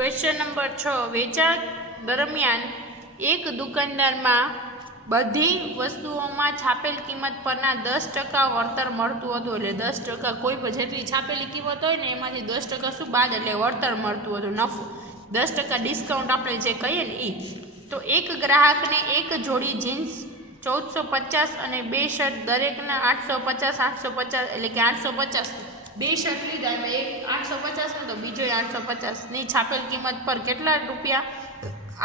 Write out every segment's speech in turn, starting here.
Question number 6 वेचाण दरमियान एक दुकानदार में बधी वस्तुओं में छापेल किंमत परना 10% वळतर मळतुं हतुं। एटले 10% कोई पण जेटली छापेली किंमत होय ने एमांथी 10% शुं बाद एटले वळतर मळतुं हतुं, नफो। 10% डिस्काउंट आपणे जे कहीए ने ई। तो एक ग्राहक ने एक जोड़ी जीन्स 1450 अने बे शर्ट दरेकना 850 850 एटले के 850 बे शर्ट लीधा एमां एक 850 ने तो बीजो 850 नी छापेल किंमत पर केटला रुपया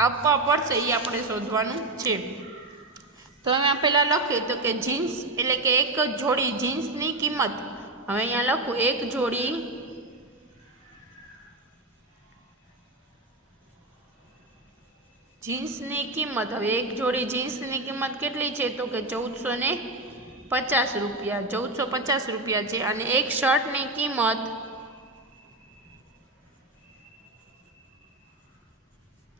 आपवा पड़शे ए आपणे शोधवानुं छे। तो अहींया पहेला लखीए तो के जीन्स एटले के एक जोड़ी जीन्सनी किंमत, हवे अहींया लखुं एक जोड़ी जीन्सनी किंमत। हवे एक जोड़ी जीन्सनी किंमत केटली छे तो के 1450 रुपया, 1450 रुपया छे। अने एक शर्टनी किंमत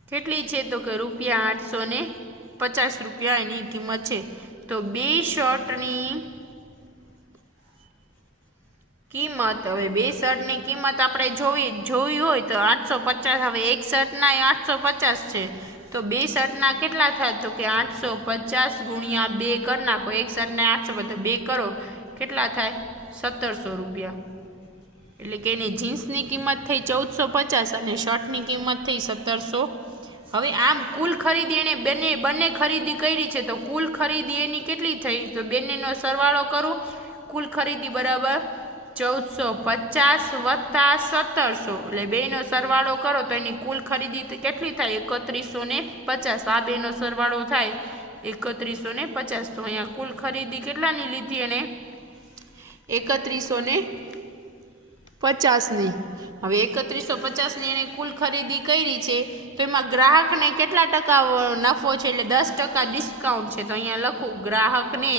केटली छे तो के रुपया 850 रुपया एनी किंमत छे। तो बे शर्टनी किंमत, हवे बे शर्टनी किंमत आपणे जोई होय तो 850। हवे एक शर्टना 850 छे तो बे शर्टना केटला थाय तो के 850 गुणिया 2 कर नाखो। एक शर्टने 850 2 करो केटला थाय 1700 रुपया। एटले के एनी जीन्सनी किंमत थई 1450 अने शर्टनी किंमत थई 1700। हवे आम कुल खरीदी एने बने खरीदी करी छे तो कुल खरीदी एनी केटली थई तो बेनेनो सरवाळो करो। कुल खरीदी बराबर 1450 वत्ता 1700 एटले बेनो सरवाळो करो तो एनी कुल खरीदी केटली थाय 3150। आ बेनो सरवाळो थाय 3150। तो अहींया कुल खरीदी केटलानी लीधी एने 3150 नी। हवे 3150 नी एने कुल खरीदी करी छे तो एमां ग्राहक ने केटला टका नफो छे एटले 10% डिस्काउंट छे। तो अहींया लखुं ग्राहक ने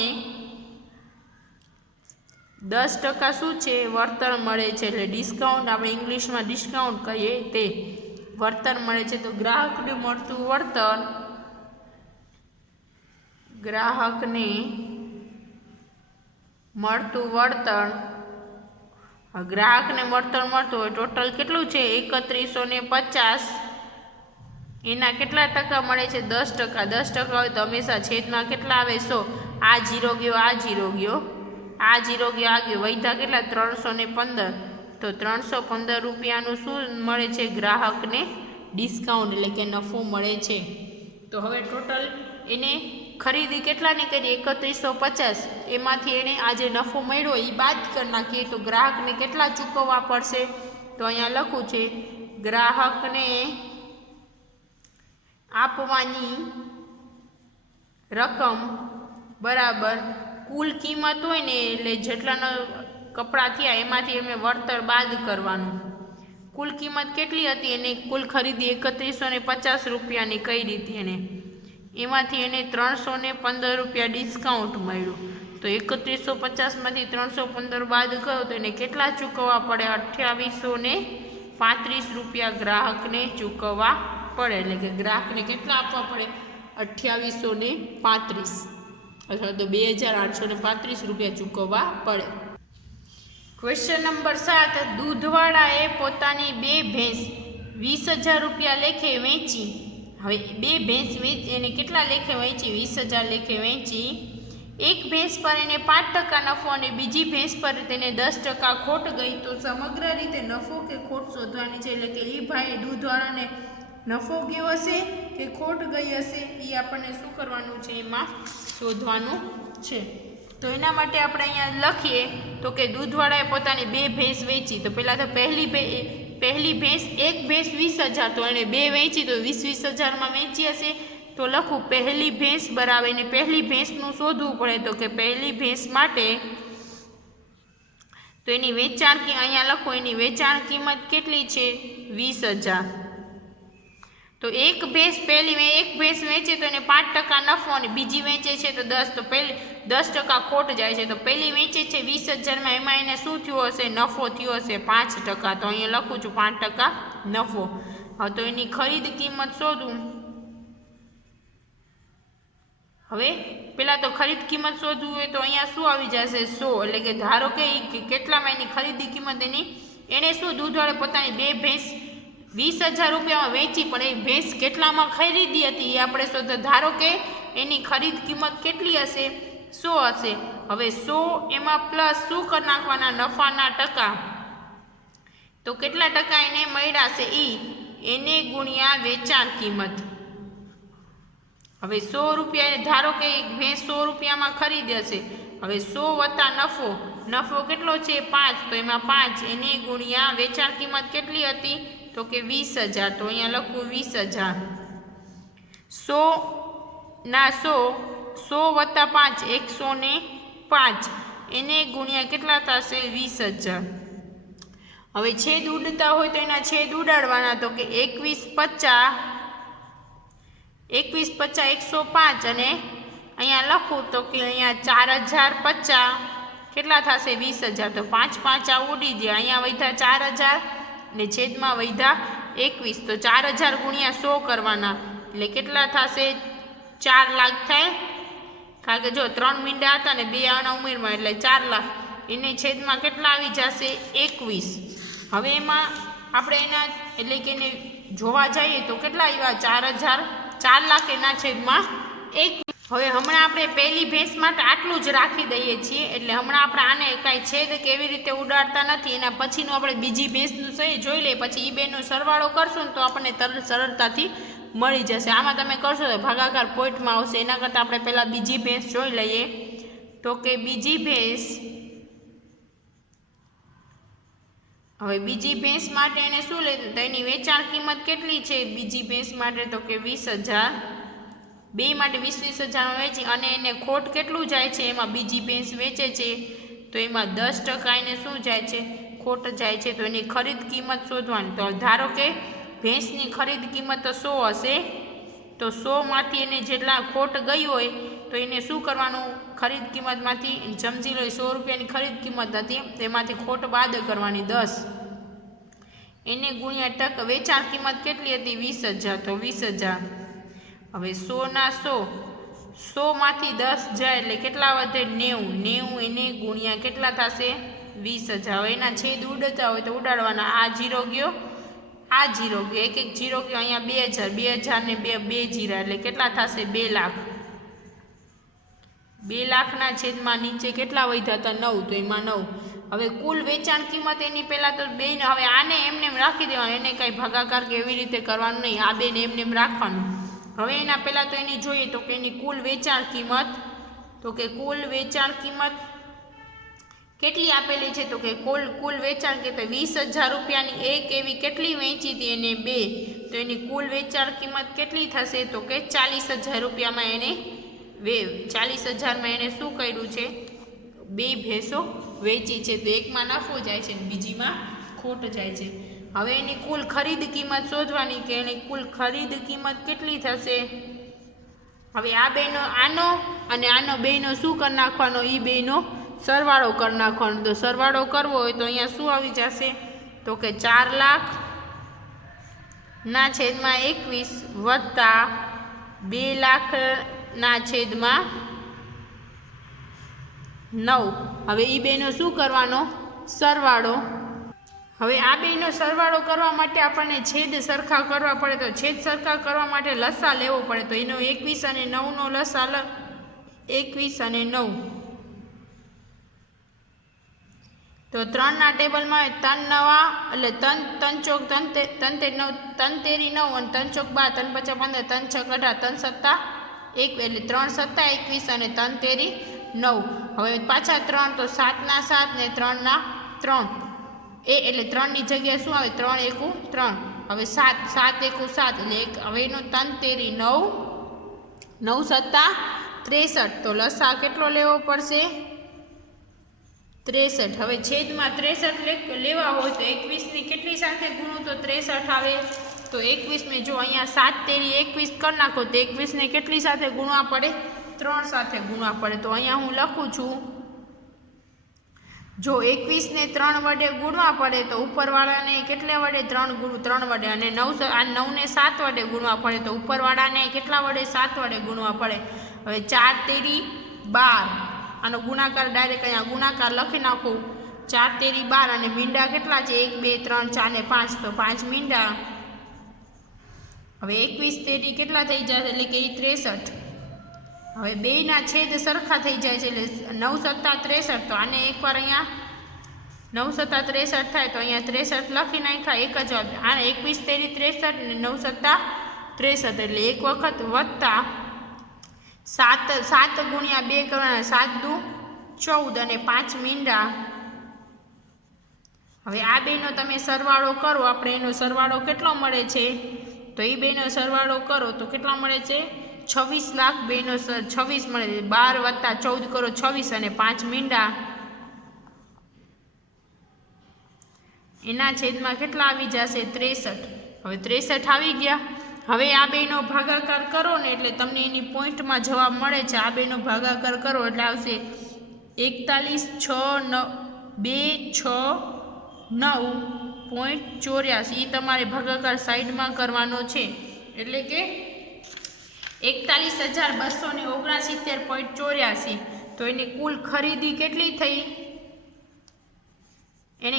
10% शुं छे वळतर मळे छे एटले डिस्काउंट आपणे इंग्लिश में डिस्काउंट कहीए ते वळतर मळे छे। तो ग्राहक ने मळतुं वळतर, ग्राहक ने मळतुं वळतर, ग्राहक ने वळतर मळतुं होय टोटल केटलुं छे 3150 एना केटला टका मळे छे 10%। 10% होय तो हमेशा छेदमां केटला आवे 100। आ जीरो गयो, आ जीरो गयो, आ जीरो गयो, आ गयो, वैधा केटला 315। तो 315 रुपयानुं शुं मळे छे ग्राहक ने डिस्काउंट एटले के नफो मळे छे। तो हवे टोटल एने खरीदी केटलानी करी 3150 एमांथी एने आ जे नफो मळ्यो ए बाद कर नाखीए तो ग्राहक ने केटला चूकववा पड़शे। तो अहींया लखुं छे ग्राहक ने आपवानी रकम बराबर कुल किंमत होय ने एटले जेटलानो कपड़ा थया एमांथी एमे वळतर बाद करवानुं। कुल किंमत केटली हती एने कुल खरीदी 3150 रुपयानी करी हती एने एमांथी एने 315 रुपया डिस्काउंट मळ्युं। तो 3150 मांथी 315 बाद करो तो एने केटला चूकववा पड़े 2835 रुपया ग्राहक ने चूकववा पड़े। एटले के ग्राहक ने केटला आपवा पड़े 2835 अथवा तो 2835 रुपया चूकववा पड़े। क्वेश्चन नंबर 7 दूधवाड़ाए पोतानी 2 भैंस 20,000 रुपया लेखे वेची। हवे 2 भैंस एने केटला लेखे वेची 20,000 लेखे वेची। एक भैंस पर एने 5% नफो और बीजी भैंस पर तेने 10% खोट गई। तो समग्र रीते नफो के खोट शोधवानी छे एटले के ई भाई दूधवाड़ा ने नफो गयो हशे के खोट गई हशे ए आपणे शुं करवानुं छे एमां शोधवानुं छे। तो एना माटे आपणे अहींया लखीए तो के दूधवाड़ाए पोतानी 2 भैंस वेची। तो पहेला तो पहली भैंस एक भैंस 20,000 तो एने 2 वेची तो 20,000 में वेची हशे। तो लखूँ पहली भैंस बराबर ने पहली भैंसनुं शोधवुं पड़े। तो के पहली भैंस माटे तो एनी वेचाण की अहींया लखो एनी वेचाण किंमत केटली छे 20,000। तो एक भैंस एक भैंस वेचे तो एने 5% नफो और बीजी वेचे छे तो 10 तो पहली 10% खोट जाए छे। तो पहली वेचे छे 20,000 में एमां एने शुं थयुं हशे नफो थयो हशे 5%। तो अहींया लखुं छुं 5% नफो। हवे तो एनी खरीद किंमत शोधुं। हवे पहला तो खरीद किंमत शोधवी होय तो अहींया शुं आवी जशे 100 एटले के धारो के केटलामां एनी खरीदी किंमत एनी एने शुं दूधवाळे पोतानी 2 भैंस 20,000 રૂપિયામાં વેચી, પણ એ ભેંસ કેટલામાં ખરીદી હતી એ આપણે શોધો. ધારો કે એની ખરીદ કિંમત કેટલી હશે? 100 હશે. હવે 100 એમાં પ્લસ શું કરી નાખવાના? નફાના ટકા. તો કેટલા ટકા એને મળ્યા છે? એને ગુણ્યા વેચાણ કિંમત. હવે 100 રૂપિયા, ધારો કે ભેંસ 100 રૂપિયામાં ખરીદી હશે. હવે 100 વત્તા નફો, નફો કેટલો છે? 5, તો એમાં 5 એને ગુણ્યા વેચાણ કિંમત કેટલી હતી? તો કે 20,000. તો અહીંયા લખું 20,000. 100 વત્તા 5 105 એને ગુણ્યા કેટલા થશે? 20,000. હવે છેદ ઉડતા હોય તો એના છેદ ઉડાડવાના. તો કે 21 50 105 અને અહીંયા લખું તો કે અહીંયા 4,050 કેટલા થશે? 20,000. તો 5 5 આ ઉડી જાય. અહીંયા વધ્યા 4,000 ને છેદમાં વધ્યા 21. તો 4,000 ગુણ્યા 100 કરવાના એટલે કેટલા થશે? 4 લાખ થાય. કારણ કે જો 3 મીંડા હતા ને 2 આના ઉમેરમાં એટલે 4 લાખ. એને છેદમાં કેટલા આવી જશે? 21. હવે એમાં આપણે એના એટલે કે એને જોવા જઈએ તો કેટલા આવ્યા? 4 લાખ એના છેદમાં 1. હવે હમણાં આપણે પહેલી ભેંસ માટે આટલું જ રાખી દઈએ છીએ. એટલે હમણાં આપણે આને કાંઈ છેદ કેવી રીતે ઉડાડતા નથી. એના પછીનું આપણે બીજી ભેંસનું જોઈ લઈએ. પછી એ બેનો સરવાળો કરશું ને તો આપણને તરત સરળતાથી મળી જશે. આમાં તમે કરશો તો ભાગાકાર પોઈન્ટમાં આવશે. એના કરતાં આપણે પહેલાં બીજી ભેંસ જોઈ લઈએ. તો કે બીજી ભેંસ, હવે બીજી ભેંસ માટે એને શું લીધું? તો એની વેચાણ કિંમત કેટલી છે બીજી ભેંસ માટે? તો કે 20,000. બે માટે 20,000 વેચી અને એને ખોટ કેટલું જાય છે? એમાં બીજી ભેંસ વેચે છે તો એમાં 10% એને શું જાય છે? ખોટ જાય છે. તો એની ખરીદ કિંમત શોધવાની. તો ધારો કે ભેંસની ખરીદ કિંમત તો 100 હશે. તો 100માંથી એને જેટલા ખોટ ગઈ હોય તો એને શું કરવાનું? ખરીદ કિંમતમાંથી સમજી લો 100 રૂપિયાની ખરીદ કિંમત હતી, તેમાંથી ખોટ બાદ કરવાની 10. એને ગુણ્યા ટકા વેચાણ કિંમત કેટલી હતી? 20,000. તો 20,000. હવે 100 ના 100માંથી 10 જાય એટલે કેટલા વધે? 90. એને ગુણ્યા કેટલા થશે? 20,000. હવે એના છેદ ઉડતા હોય તો ઉડાડવાના. આ 0 ગયો, આ 0 ગયો, એક 0 ગયો. અહીંયા 2,000 ને 2 જીરા એટલે કેટલા થશે? 2 લાખ. 2 લાખના છેદમાં નીચે કેટલા વધ્યા હતા? 9. તો એમાં 9. હવે કુલ વેચાણ કિંમત એની પહેલાં તો બેને, હવે આને એમને રાખી દેવાનું. એને કાંઈ ભાગાકાર કે એવી રીતે કરવાનું નહીં. આ બેને એમને રાખવાનું. હવે એના પહેલાં તો એની જોઈએ તો કે એની કુલ વેચાણ કિંમત, તો કે કુલ વેચાણ કિંમત કેટલી આપેલી છે? તો કે કુલ વેચાણ કે 20,000 રૂપિયાની એક એવી કેટલી વેચી હતી? એને 2. તો એની કુલ વેચાણ કિંમત કેટલી થશે? તો કે 40,000 રૂપિયામાં એને 40,000માં એને શું કર્યું છે? 2 ભેંસો વેચી છે. તો એકમાં નફો જાય છે અને બીજીમાં ખોટ જાય છે. હવે એની કુલ ખરીદ કિંમત શોધવાની કે એની કુલ ખરીદ કિંમત કેટલી થશે? હવે આ બેનો આનો અને આનો બેનો શું કરી નાખવાનો? એ બેનો સરવાળો કરી નાખવાનો. તો સરવાળો કરવો હોય તો અહીંયા શું આવી જશે? તો કે 4 લાખ ના છેદમાં 21 વત્તા 2 લાખના છેદમાં 9. હવે એ બેનો શું કરવાનો? સરવાળો. હવે આ બેનો સરવાળો કરવા માટે આપણને છેદ સરખા કરવા પડે. તો છેદ સરખા કરવા માટે લસા લેવો પડે. તો એનો 21 અને 9નો લસા 21 અને 9. તો 3ના ટેબલમાં 3 નવા એટલે 3 ચોક 3 તેરી 9 અને 3 ચોક 12 3 પચા 15 3 છ 18 3 સત્તા 1 એટલે 3 સત્તા 21 અને 3 તેરી 9. હવે પાછા 3 તો 7ના 7 ને 3ના 3 એટલે 3ની જગ્યાએ શું આવે? 3 એકુ 3. હવે 7 7 એકુ 7 એટલે હવે એનો 3 તેરી 9 9 સત્તા 63. તો લસા કેટલો લેવો પડશે? 63. હવે છેદમાં 63 લેવા હોય તો 21ની કેટલી સાથે ગુણો તો 63 આવે? તો 21ને જો અહીંયા 7 તેરી 21 કરી નાખો તો 21ને કેટલી સાથે ગુણવા પડે? 3 સાથે ગુણવા પડે. તો અહીંયા હું લખું છું, જો 21ને 3 વડે ગુણવા પડે તો ઉપરવાળાને કેટલા વડે? 3 વડે. અને 9ને 7 વડે ગુણવા પડે તો ઉપરવાળાને કેટલા વડે? 7 વડે ગુણવા પડે. હવે 4 તેરી 12. આનો ગુણાકાર ડાયરેક્ટ અહીંયા ગુણાકાર લખી નાખું. 4 તેરી 12 અને મીંડા કેટલા છે? 1 2 3 4 ને 5. તો 5 મીંડા હવે 21 તેરી કેટલા થઈ જશે એટલે કે 63। હવે બેયના છેદ સરખા થઈ જાય છે એટલે 9 સત્તા 63। તો આને એકવાર અહીંયા 9 સત્તા 63 થાય તો અહીંયા 63 લખી નાખ્યા, એક જ જવાબ। આને 21 તેરી 63 ને 9 સત્તા 63 એટલે એક વખત વત્તા 7 ગુણ્યા 2 કરવાના, 7 દુ 14 અને 5 મીંડા। હવે આ બેનો તમે સરવાળો કરો, આપણે એનો સરવાળો કેટલો મળે છે તો એ બેનો સરવાળો કરો તો કેટલા મળે છે 26 લાખ। બેનો 26 મળે છે, 12 વત્તા 14 કરો 26 અને 5 મીંડા એના છેદમાં કેટલા આવી જશે 63। હવે 63 આવી ગયા। હવે આ બેનો ભાગાકાર કરો ને એટલે તમને એની પોઈન્ટમાં જવાબ મળે છે। આ બેનો ભાગાકાર કરો એટલે આવશે 41 6 2 6 9.84। એ તમારે ભાગાકાર સાઈડમાં કરવાનો છે એટલે કે 41,279.84। તો એની કુલ ખરીદી કેટલી થઈ, એને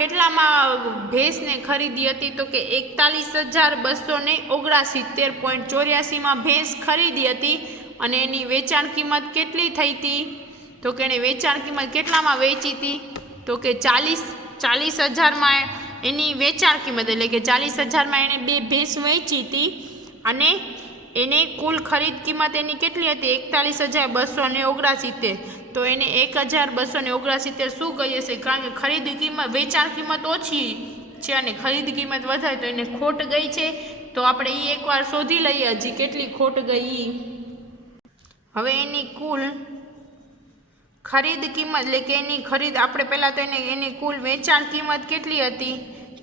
કેટલામાં ભેંસને ખરીદી હતી તો કે 41,279.84 ભેંસ ખરીદી હતી। અને એની વેચાણ કિંમત કેટલી થઈ હતી તો કે એને વેચાણ કિંમત કેટલામાં વેચી હતી તો કે 40,000 એની વેચાણ કિંમત એટલે કે 40,000 એણે 2 ભેંસ વેચી હતી અને એને કુલ ખરીદ કિંમત એની કેટલી હતી 41,279। તો એને 1,279 શું ગઈ હશે, કારણ કે ખરીદ કિંમત વેચાણ કિંમત ઓછી છે અને ખરીદ કિંમત વધારે તો એને ખોટ ગઈ છે। તો આપણે એ એકવાર શોધી લઈએ હજી કેટલી ખોટ ગઈ। હવે એની કુલ ખરીદ કિંમત એટલે કે એની ખરીદ આપણે પહેલાં તો એની કુલ વેચાણ કિંમત કેટલી હતી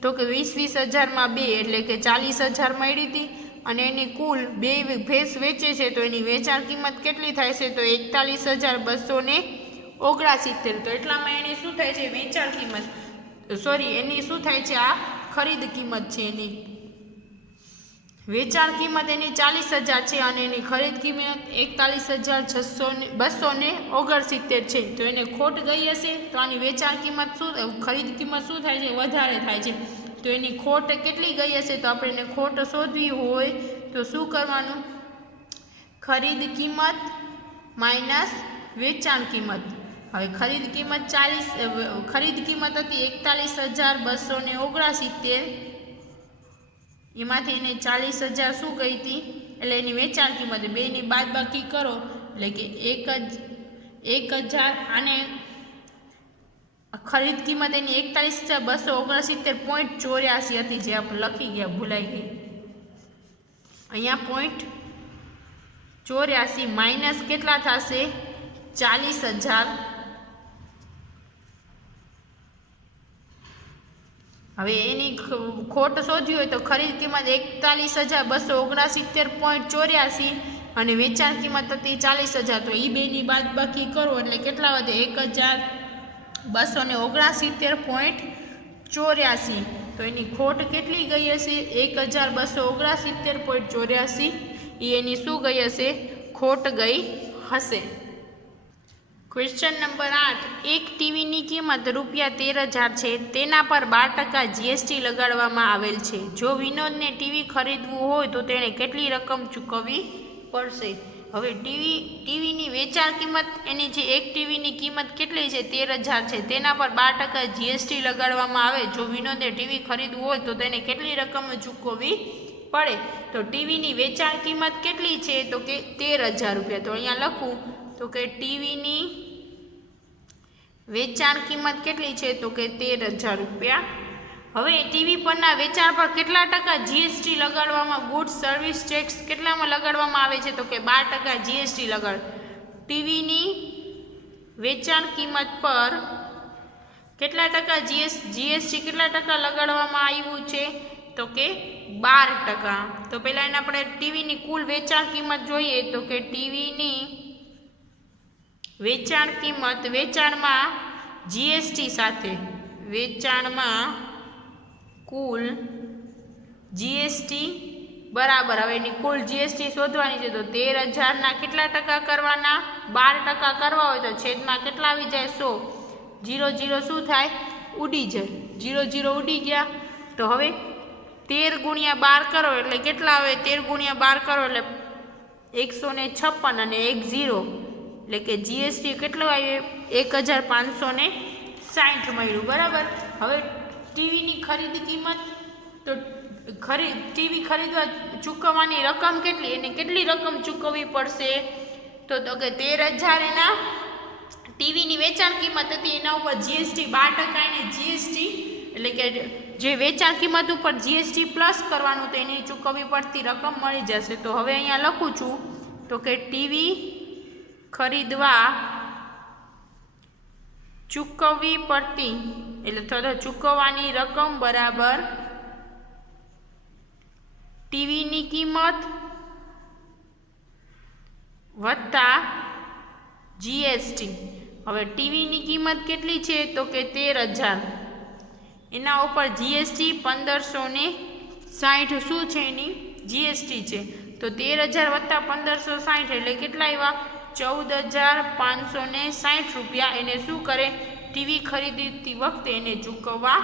તો કે 20,000 2 એટલે કે 40,000 મળી હતી અને એની કુલ 2 ભેંસ વેચે છે તો એની વેચાણ કિંમત કેટલી થાય છે તો 41,279। તો એટલામાં એની શું થાય છે વેચાણ કિંમત, સોરી એની શું થાય છે આ ખરીદ કિંમત છે, એની વેચાણ કિંમત એની 40,000 છે અને એની ખરીદ કિંમત 41,279 છે। તો એને ખોટ ગઈ હશે તો આની વેચાણ કિંમત શું ખરીદ કિંમત શું થાય છે વધારે થાય છે। તો એની ખોટ કેટલી ગઈ હશે તો આપણે એને ખોટ શોધવી હોય તો શું કરવાનું, ખરીદ કિંમત માઇનસ વેચાણ કિંમત। હવે ખરીદ કિંમત ખરીદ કિંમત હતી 41,279, એમાંથી એને 40,000 શું ગઈ હતી એટલે એની વેચાણ કિંમત, બેની બાદબાકી કરો એટલે કે 1,000 અને ખરીદ કિંમત એની 41,279.84 હતી જે આપણે લખી ગયા ભૂલાઈ ગઈ। અહીંયા 0.84 માઇનસ કેટલા થશે 40,000। હવે એની ખોટ શોધવી હોય તો ખરીદ કિંમત 41,279.84 અને વેચાણ કિંમત હતી 40,000। તો એ બેની બાદબાકી કરો એટલે કેટલા વધે 1,279.84। તો એની ખોટ કેટલી ગઈ હશે 1,279.84। એ એની શું ગઈ હશે ખોટ ગઈ હશે। ક્વેશ્ચન નંબર 8, એક ટીવીની કિંમત ₹13,000 છે, તેના પર 12% જીએસટી લગાડવામાં આવેલ છે। જો વિનોદને ટીવી ખરીદવું હોય તો તેણે કેટલી રકમ ચૂકવવી પડશે। હવે ટીવીની વેચાણ કિંમત એની છે, એક ટીવીની કિંમત કેટલી છે 13,000 છે, તેના પર 12% જીએસટી લગાડવામાં આવે। જો વિનોદને ટીવી ખરીદવું હોય તો તેને કેટલી રકમ ચૂકવવી પડે। તો ટીવીની વેચાણ કિંમત કેટલી છે તો કે ₹13,000। તો અહીંયા લખું તો કે ટીવીની વેચાણ કિંમત કેટલી છે તો કે ₹13,000। હવે ટીવી પરના વેચાણ પર કેટલા ટકા જીએસટી લગાડવામાં, ગુડ્સ સર્વિસ ટેક્સ કેટલામાં લગાડવામાં આવે છે તો કે 12% જીએસટી લગાડ। ટીવીની વેચાણ કિંમત પર કેટલા ટકા જીએસટી કેટલા ટકા લગાડવામાં આવ્યું છે તો કે 12%। તો પહેલાં એને આપણે ટીવીની કુલ વેચાણ કિંમત જોઈએ તો કે ટીવીની વેચાણ કિંમત વેચાણમાં જીએસટી સાથે, વેચાણમાં કુલ જીએસટી બરાબર, હવે એની કુલ જીએસટી શોધવાની છે તો 13,000ના કેટલા ટકા કરવાના 12% કરવા હોય તો છેદમાં કેટલા આવી જાય 100, 0 0 શું થાય ઉડી જાય, 0 0 ઉડી ગયા। તો હવે 13 ગુણ્યા 12 કરો એટલે કેટલા આવે? 13 ગુણ્યા 12 કરો એટલે 156 અને 1 0 એટલે કે જીએસટી કેટલું આવ્યું? 1560 મળ્યું. બરાબર. હવે ટીવીની ખરીદી કિંમત તો ટીવી ખરીદવા ચૂકવવાની રકમ કેટલી? એને કેટલી રકમ ચૂકવવી પડશે? તો કે 13,000 એના ટીવીની વેચાણ કિંમત હતી, એના ઉપર જીએસટી 12% એને જીએસટી એટલે કે જે વેચાણ કિંમત ઉપર જીએસટી પ્લસ કરવાનું તો એની ચૂકવવી પડતી રકમ મળી જશે. તો હવે અહીંયા લખું છું તો કે ટીવી ખરીદવા ચૂકવવી પડતી એટલે ચૂકવવાની રકમ બરાબર ટીવીની કિંમત વત્તા જીએસટી. હવે ટીવીની કિંમત કેટલી છે? તો કે 13,000, એના ઉપર જીએસટી 1560 શું છે? એની જીએસટી છે. તો 13,000 વત્તા 1560 એટલે કેટલા આવ્યા? 14,560 રૂપિયા એને શું કરે? ટીવી ખરીદતી વખતે એને ચૂકવવા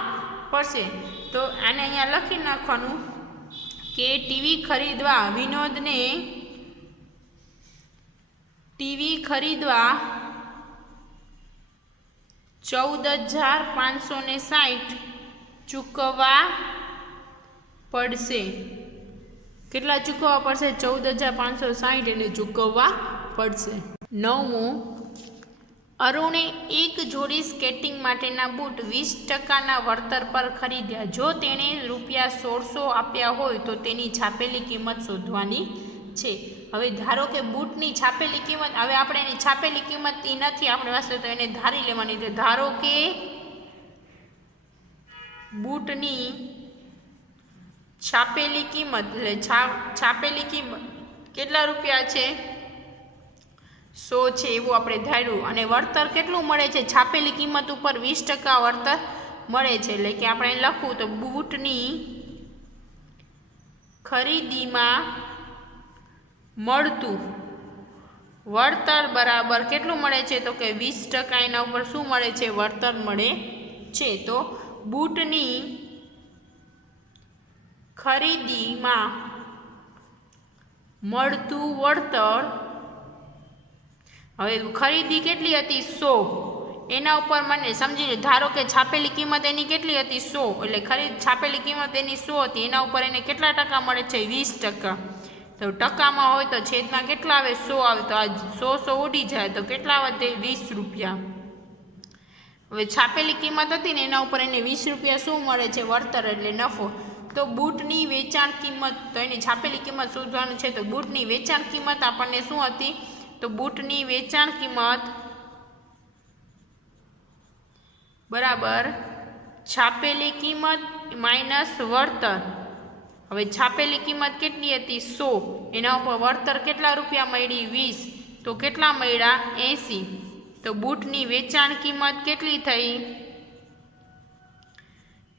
પડશે. તો આને અહીંયા લખી નાખવાનું કે ટીવી ખરીદવા વિનોદને ટીવી ખરીદવા 14,560 ચૂકવવા પડશે. કેટલા ચૂકવવા પડશે? 14,560 એને ચૂકવવા પડશે. 9મું, અરુણે એક જોડી સ્કેટિંગ માટેના બૂટ 20%ના વળતર પર ખરીદ્યા. જો તેણે રૂપિયા 1600 આપ્યા હોય તો તેની છાપેલી કિંમત શોધવાની છે. હવે ધારો કે બૂટની છાપેલી કિંમત, હવે આપણે એની છાપેલી કિંમત એ નથી આપણી પાસે, તો એને ધારી લેવાની છે. ધારો કે બૂટની છાપેલી કિંમત એટલે છાપેલી કિંમત કેટલા રૂપિયા છે? 100 છે એવું આપણે ધાર્યું. અને વળતર કેટલું મળે છે? છાપેલી કિંમત ઉપર 20% વળતર મળે છે. એટલે કે આપણે લખવું તો બૂટની ખરીદીમાં મળતું વળતર બરાબર કેટલું મળે છે? તો કે 20% એના ઉપર શું મળે છે? વળતર મળે છે. તો બૂટની ખરીદીમાં મળતું વળતર, હવે ખરીદી કેટલી હતી? 100, એના ઉપર મને સમજી લો. ધારો કે છાપેલી કિંમત એની કેટલી હતી? 100, એટલે છાપેલી કિંમત એની 100 હતી, એના ઉપર એને કેટલા ટકા મળે છે? 20%. તો ટકામાં હોય તો છેદમાં કેટલા આવે? 100 આવે. તો આ 100 ઉડી જાય તો કેટલા વધે? 20 રૂપિયા. હવે છાપેલી કિંમત હતી ને એના ઉપર એને 20 રૂપિયા શું મળે છે? વળતર એટલે નફો. તો બૂટની વેચાણ કિંમત, તો એની છાપેલી કિંમત શોધવાનું છે. તો બૂટની વેચાણ કિંમત આપણને શું હતી? તો બૂટની વેચાણ કિંમત બરાબર છાપેલી કિંમત માઇનસ વળતર. હવે છાપેલી કિંમત કેટલી હતી? 100, એના ઉપર વળતર કેટલા રૂપિયા મળી? 20, તો કેટલા મળ્યા? 80. તો બૂટની વેચાણ કિંમત કેટલી થઈ?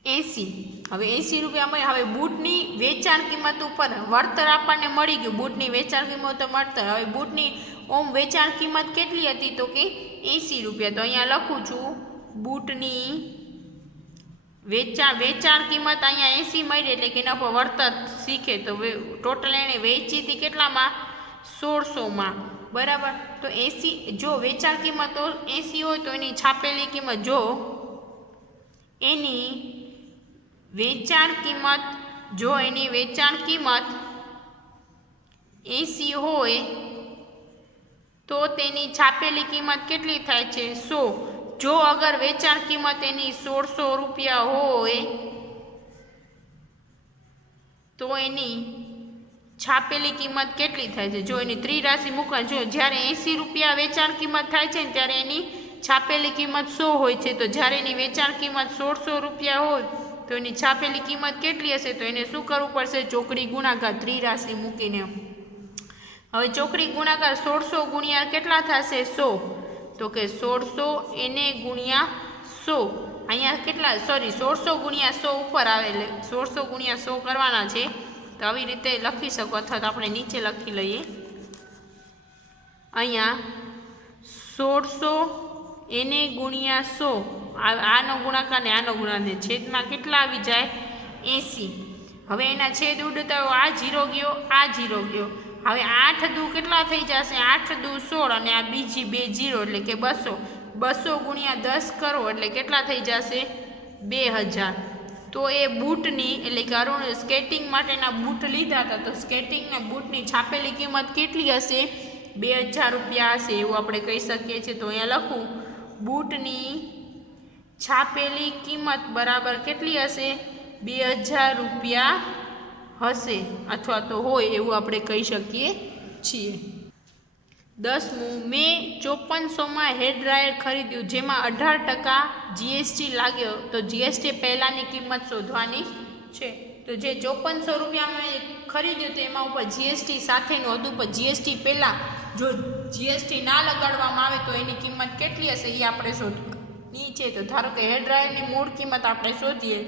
80. હવે 80 રૂપિયા મળ્યા. હવે બૂટની વેચાણ કિંમત ઉપર વળતર આપણને મળી ગયું. બૂટની વેચાણ કિંમત તો મળતર. હવે બૂટની વેચાણ કિંમત કેટલી હતી? તો કે 80 રૂપિયા. તો અહીંયા લખું છું બૂટની વેચાણ કિંમત અહીંયા 80 મળી એટલે કે એના પર વળતર શીખે. તો ટોટલ એણે વેચી હતી કેટલામાં? 1600માં. બરાબર. તો 80 જો વેચાણ કિંમત 80 હોય તો એની છાપેલી કિંમત, જો એની વેચાણ કિંમત 80 હોય તો તેની છાપેલી કિંમત કેટલી થાય છે? 100. જો અગર વેચાણ કિંમત એની 1600 રૂપિયા હોય તો એની છાપેલી કિંમત કેટલી થાય છે? જો એની ત્રિરાશિ મૂકવાની, જો જ્યારે 80 રૂપિયા વેચાણ કિંમત થાય છે ને ત્યારે એની છાપેલી કિંમત 100 હોય છે. તો જ્યારે એની વેચાણ કિંમત 1600 રૂપિયા હોય તો એની છાપેલી કિંમત કેટલી હશે? તો એને શું કરવું પડશે? ચોકડી ગુણાકાર ત્રિરાશિ મૂકીને. હવે ચોકડી ગુણાકાર 1600 ગુણ્યા કેટલા થશે? 100. તો કે 1600 એને ગુણ્યા 100. અહીંયા કેટલા? સોરી, 1600 ગુણ્યા 100 ઉપર આવે એટલે 1600 ગુણ્યા 100 કરવાના છે. તો આવી રીતે લખી શકો, અથવા તો આપણે નીચે લખી લઈએ. અહીંયા 1600 એને ગુણ્યા 100, આનો ગુણાકાર ને આનો ગુણાકાર, છેદમાં કેટલા આવી જાય? 80. હવે એના છેદ ઉડતા હોય આ 0 ગયો, આ 0 ગયો. હવે 8 દુ કેટલા થઈ જશે? 8 દુ 16 અને આ બીજી 2 0 એટલે કે 200. 200 ગુણ્યા 10 કરો એટલે કેટલા થઈ જશે? 2000. તો એ બૂટની એટલે કે અરુણ સ્કેટિંગ માટેના બૂટ લીધા હતા, તો સ્કેટિંગના બૂટની છાપેલી કિંમત કેટલી હશે? 2000 રૂપિયા હશે એવું આપણે કહી શકીએ છીએ. તો અહીંયા લખું બૂટની છાપેલી કિંમત બરાબર કેટલી હશે? 2000 રૂપિયા હશે અથવા તો હોય એવું આપણે કહી શકીએ છીએ. 10મું, મેં 5400માં હેર ડ્રાયર ખરીદ્યું જેમાં 18% જીએસટી લાગ્યો, તો જીએસટી પહેલાંની કિંમત શોધવાની છે. તો જે 5400 રૂપિયામાં મેં ખરીદ્યું તો એમાં ઉપર જીએસટી સાથેનું હતું, પણ જીએસટી પહેલાં જો જીએસટી ના લગાડવામાં આવે તો એની કિંમત કેટલી હશે એ આપણે શોધવાની છે. તો ધારો કે હેર ડ્રાયરની મૂળ કિંમત આપણે શોધીએ.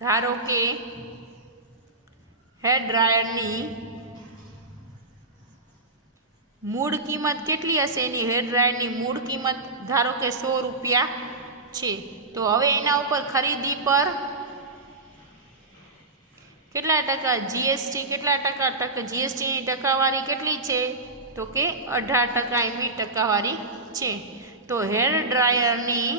ધારો કે હેર ડ્રાયરની મૂળ કિંમત કેટલી હશે? એની હેર ડ્રાયરની મૂળ કિંમત ધારો કે 100 રૂપિયા છે. તો હવે એના ઉપર ખરીદી પર કેટલા ટકા જીએસટી, કેટલા ટકા જીએસટીની ટકાવારી કેટલી છે? તો કે 18% એમની ટકાવારી છે. તો હેર ડ્રાયરની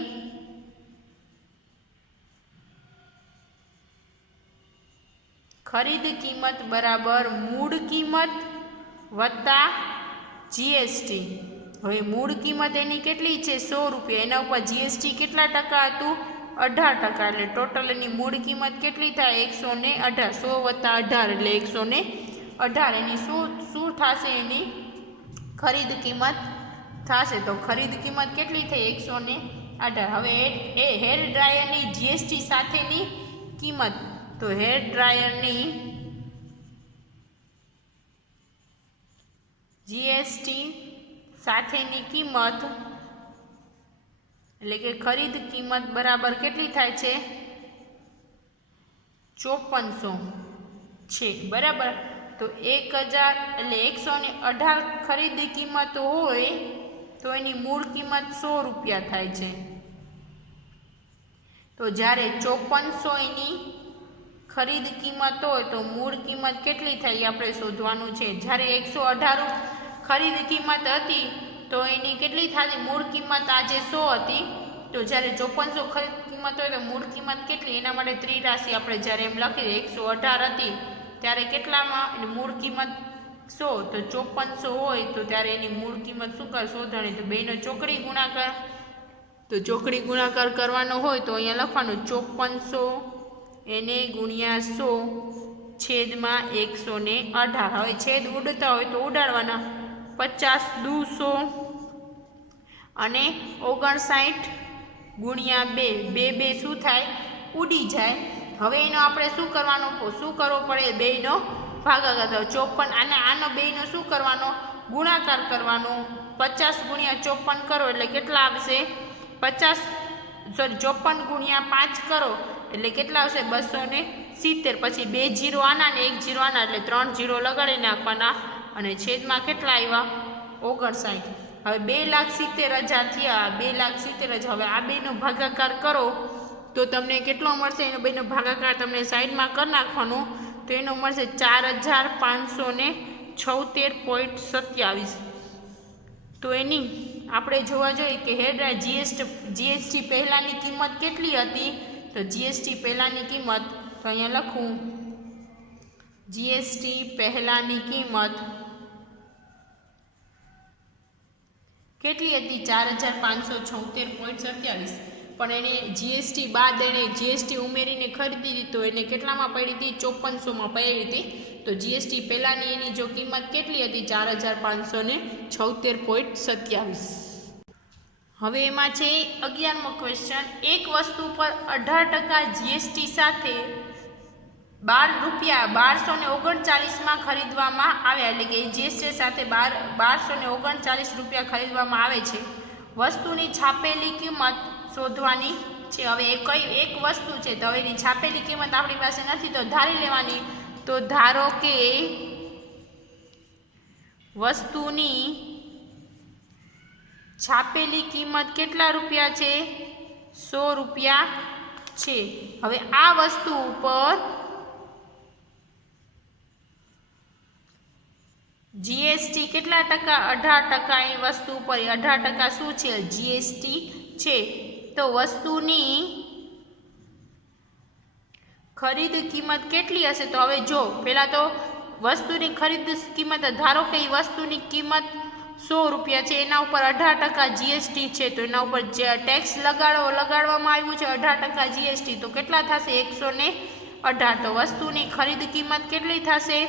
ખરીદ કિંમત બરાબર મૂળ કિંમત વત્તા જીએસટી. હવે મૂળ કિંમત એની કેટલી છે? 100 રૂપિયા. એના ઉપર જીએસટી કેટલા ટકા હતું? 18%. એટલે ટોટલ એની મૂળ કિંમત કેટલી થાય? 118. 100 વત્તા 18 એટલે 118. એની શું થશે? એની ખરીદ કિંમત થશે. તો ખરીદ કિંમત કેટલી થઈ? 118. હવે એ હેર ડ્રાયરની જીએસટી સાથેની કિંમત. તો હેર ડ્રાયરની જીએસટી સાથેની કિંમત એટલે કે ખરીદ કિંમત બરાબર કેટલી થાય છે? 5400 છે. બરાબર. તો 1000 એટલે 118 ખરીદી કિંમત હોય તો એની મૂળ કિંમત 100 રૂપિયા થાય છે. તો જ્યારે 5400 એની ખરીદ કિંમત હોય તો મૂળ કિંમત કેટલી થાય આપણે શોધવાનું છે. જ્યારે 118 ખરીદ કિંમત હતી તો એની કેટલી થતી? મૂળ કિંમત આજે 100 હતી. તો જ્યારે 5400 ખરીદ કિંમત હોય તો મૂળ કિંમત કેટલી? એના માટે ત્રિરાશિ આપણે જ્યારે એમ લખીએ 118 હતી ત્યારે કેટલામાં મૂળ કિંમત 100, તો 5400 હોય તો ત્યારે એની મૂળ કિંમત શું કર શોધવાની? તો બેનો ચોકડી ગુણાકાર. તો ચોકડી ગુણાકાર કરવાનો હોય તો અહીંયા લખવાનું 5400 એને ગુણ્યા 100 છેદમાં 118. હવે છેદ ઉડતા હોય તો ઉડાડવાના. 50 દુ 100 અને 59 ગુણ્યા 2. 2 શું થાય? ઉડી જાય. હવે એનો આપણે શું કરવાનો? શું કરવો પડે? બેનો ભાગાકાર. 54 આનો બેનો શું કરવાનો? ગુણાકાર કરવાનો. 50 ગુણ્યા 54 કરો એટલે કેટલા આવશે? 54 ગુણ્યા 5 કરો એટલે કેટલા આવશે? 270. પછી 2 0 આના ને 1 0 આના એટલે 3 0 લગાડી નાખવાના અને છેદમાં કેટલા આવ્યા? 59. હવે 2,70,000 થયા. 2,70,000. હવે આ બેનો ભાગાકાર કરો તો તમને કેટલો મળશે? એનો બેનો ભાગાકાર તમને સાઈડમાં કરી નાખવાનો તો એનો મળશે 4,576.27. તો એની આપણે જોવા જોઈએ કે હેર જીએસટી પહેલાંની કિંમત કેટલી હતી? તો જીએસટી પહેલાંની કિંમત તો અહીંયા લખું જીએસટી પહેલાંની કિંમત કેટલી હતી? 4,576.27. પણ એને જીએસટી બાદ એણે જીએસટી ઉમેરીને ખરીદી હતી તો એને કેટલામાં પડી હતી? 5400માં પડી હતી. તો જીએસટી પહેલાંની એની જો કિંમત કેટલી હતી? 4,576.27. હવે એમાં છે 11મો ક્વેશ્ચન. એક વસ્તુ પર 18% જીએસટી સાથે 12 રૂપિયા 1239માં ખરીદવામાં આવ્યા. એટલે કે જીએસટી સાથે 1239 રૂપિયા ખરીદવામાં આવે છે. વસ્તુની છાપેલી કિંમત શોધવાની છે. હવે એ કઈ એક વસ્તુ છે તો એની છાપેલી કિંમત આપણી પાસે નથી તો ધારી લેવાની. તો ધારો કે વસ્તુની છાપેલી કિંમત કેટલા રૂપિયા છે? 100 રૂપિયા છે. હવે આ વસ્તુ ઉપર જીએસટી કેટલા ટકા? 18% એ વસ્તુ ઉપર 18% શું છે? જીએસટી છે. તો વસ્તુની ખરીદ કિંમત કેટલી હશે? તો હવે જો પહેલાં તો વસ્તુની ખરીદ કિંમત, ધારો કે એ વસ્તુની કિંમત 100 રૂપિયા છે, એના ઉપર 18% જીએસટી છે, તો એના ઉપર જે ટેક્સ લગાડવામાં આવ્યું છે 18% જીએસટી, તો કેટલા થશે? 118. તો વસ્તુની ખરીદ કિંમત કેટલી થશે?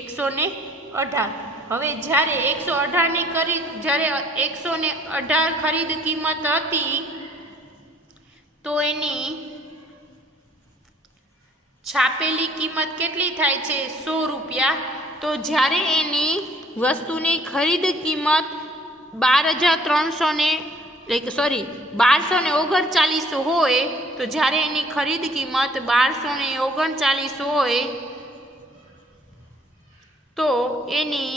118. હવે જ્યારે 118 ખરીદ કિંમત હતી તો એની છાપેલી કિંમત કેટલી થાય છે? 100 રૂપિયા. તો જ્યારે એની વસ્તુની ખરીદ કિંમત 1239 હોય, તો જ્યારે એની ખરીદ કિંમત 1239 હોય તો એની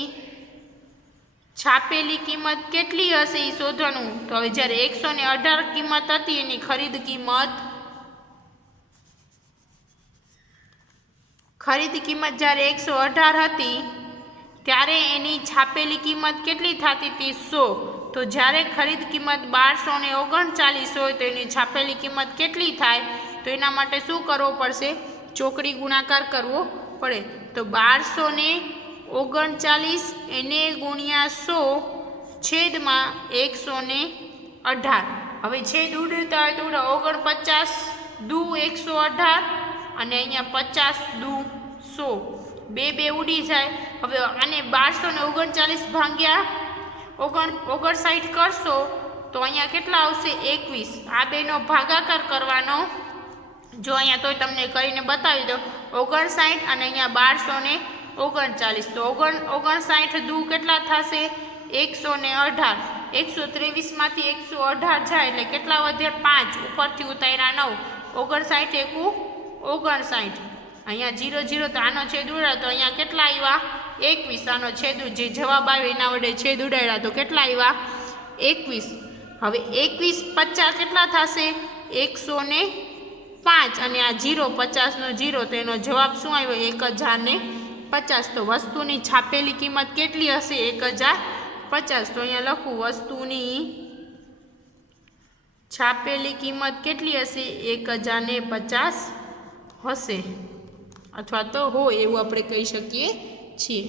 છાપેલી કિંમત કેટલી હશે એ શોધવાનું. તો હવે જ્યારે 118 કિંમત હતી એની ખરીદ કિંમત જ્યારે 118 હતી ત્યારે એની છાપેલી કિંમત કેટલી થતી હતી? 100. તો જ્યારે ખરીદ કિંમત 1239 હોય તો એની છાપેલી કિંમત કેટલી થાય? તો એના માટે શું કરવો પડશે? ચોકડી ગુણાકાર કરવો પડે. તો 1239 એને ગુણ્યા 100 છેદમાં 118. હવે છેદ ઉડતા હોય તો 49 દુ 118 અને અહીંયા 50 દુ 100, બે ઉડી જાય. હવે આને 1239 ભાગ્યા 59 કરશો તો અહીંયા કેટલા આવશે? 21. આ બેનો ભાગાકાર કરવાનો. જો અહીંયા તોય તમને કરીને બતાવી દો. 59 અને અહીંયા 1239, તો 59 દુ કેટલા થશે? 118. 123 માંથી 118 જાય એટલે કેટલા વધ્યા? 5. ઉપરથી ઉતાર્યા 9. 59 એકુ 59. અહીંયા 0 0 તો આનો છેદ ઉડાડ્યો તો અહીંયા કેટલા આવ્યા? 21. આનો છેદ જે જવાબ આવ્યો એના વડે છેદ ઉડાડ્યા તો કેટલા આવ્યા? 21. હવે 21 50 કેટલા થશે? 105 અને આ 0 50 નો 0 તો એનો જવાબ શું આવ્યો? 1050. તો વસ્તુની છાપેલી કિંમત કેટલી હશે? 1050. તો અહીંયા લખું વસ્તુની છાપેલી કિંમત કેટલી હશે? 1050 હશે, અથવા તો હોય એવું આપણે કહી શકીએ છીએ.